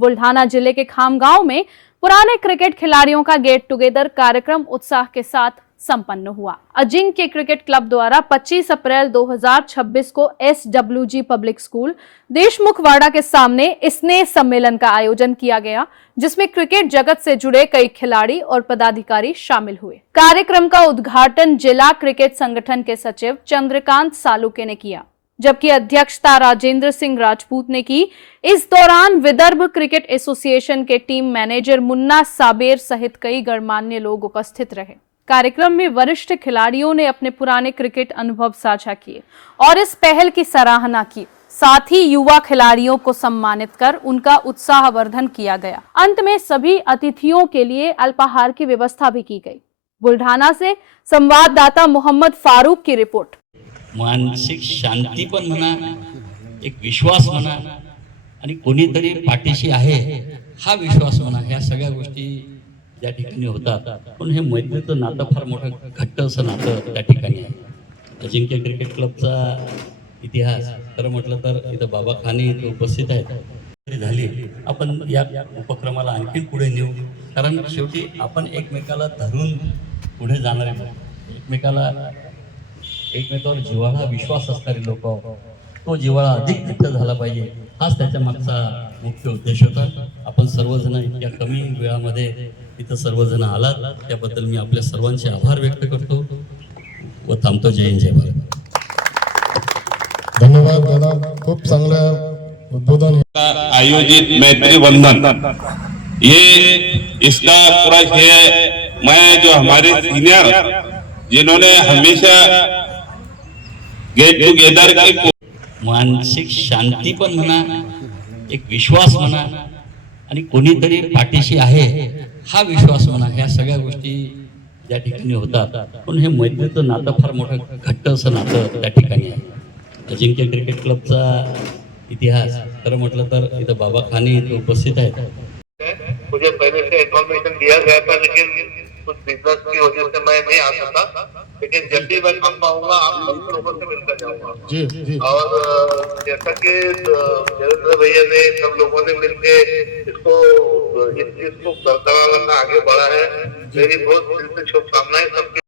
बुल्ढाना जिले के खामगांव में पुराने क्रिकेट खिलाड़ियों का गेट टुगेदर कार्यक्रम उत्साह के साथ संपन्न हुआ। अजिंक्य क्रिकेट क्लब द्वारा 25 अप्रैल 2026 को SWG पब्लिक स्कूल देशमुख वाड़ा के सामने स्नेह सम्मेलन का आयोजन किया गया, जिसमें क्रिकेट जगत से जुड़े कई खिलाड़ी और पदाधिकारी शामिल हुए। कार्यक्रम का उद्घाटन जिला क्रिकेट संगठन के सचिव चंद्रकांत सालुके ने किया, जबकि अध्यक्षता राजेंद्र सिंह राजपूत ने की। इस दौरान विदर्भ क्रिकेट एसोसिएशन के टीम मैनेजर मुन्ना साबेर सहित कई गणमान्य लोग उपस्थित रहे। कार्यक्रम में वरिष्ठ खिलाड़ियों ने अपने पुराने क्रिकेट अनुभव साझा किए और इस पहल की सराहना की। साथ ही युवा खिलाड़ियों को सम्मानित कर उनका उत्साहवर्धन किया गया। अंत में सभी अतिथियों के लिए अल्पाहार की व्यवस्था भी की गई। बुल्ढाना से संवाददाता मोहम्मद फारूक की रिपोर्ट। मानसिक शांती पण म्हणा, एक विश्वास म्हणा आणि कोणीतरी पाठीशी आहे हा विश्वास म्हणा, ह्या सगळ्या गोष्टी त्या ठिकाणी होतात। पण हे मैत्रीचं नातं फार मोठं घट्ट असं नातं त्या ठिकाणी आहे। अजिंक्य क्रिकेट क्लबचा इतिहास खरं म्हटलं तर इथं बाबा खाने इथे उपस्थित आहेत झाली। आपण या उपक्रमाला आणखी पुढे नेऊ, कारण शेवटी आपण एकमेकाला धरून पुढे जाणार आहे। एकमेकावर जिव्हाळा विश्वास असणारे लोक, तो जिव्हाळा अधिक घट्ट झाला पाहिजे, हाच त्याच्या मागचा मुख्य उद्देश होता। आपण सर्वजण इतक्या कमी वेळामध्ये इथं सर्वजण आलात, त्याबद्दल मी आपल्या सर्वांचे आभार व्यक्त करतो व थांबतो। जय हिंद, जय भारत। धन्यवाद दादा, खूप चांगलं उद्बोधन। आयोजित मैत्री बंधन, ये इसका पूरा श्रेय मैं जो हमारे सीनियर जिन्होंने हमेशा गेट टुगेदर की मानसिक शांती पण म्हणा, एक विश्वास म्हणा आणि कोणीतरी पाठीशी आहे हा विश्वास म्हणा, ह्या सगळ्या गोष्टी त्या ठिकाणी होतात। पण हे मैत्रीचं नातं फार मोठं घट्ट असं नातं त्या ठिकाणी आहे। अजिंक्य क्रिकेट क्लबचा इतिहास खरं म्हटलं तर इथं बाबा खाने इथे उपस्थित आहेत। मुझे पहले से इन्फॉर्मेशन दिया गया था, लेकिन कुछ बिजनेस की वजह से मैं नहीं आ सकता, लेकिन जब भी मैं काम पाऊंगा आप सब लोगों से मिलकर जाऊंगा। जी जी। और जैसा कि देवेंद्र भैया ने सब लोगों ने मिलके इसको इस चीज को बरकरार रखना आगे बढ़ा है, मेरी बहुत दिल से शुभकामनाएं सबके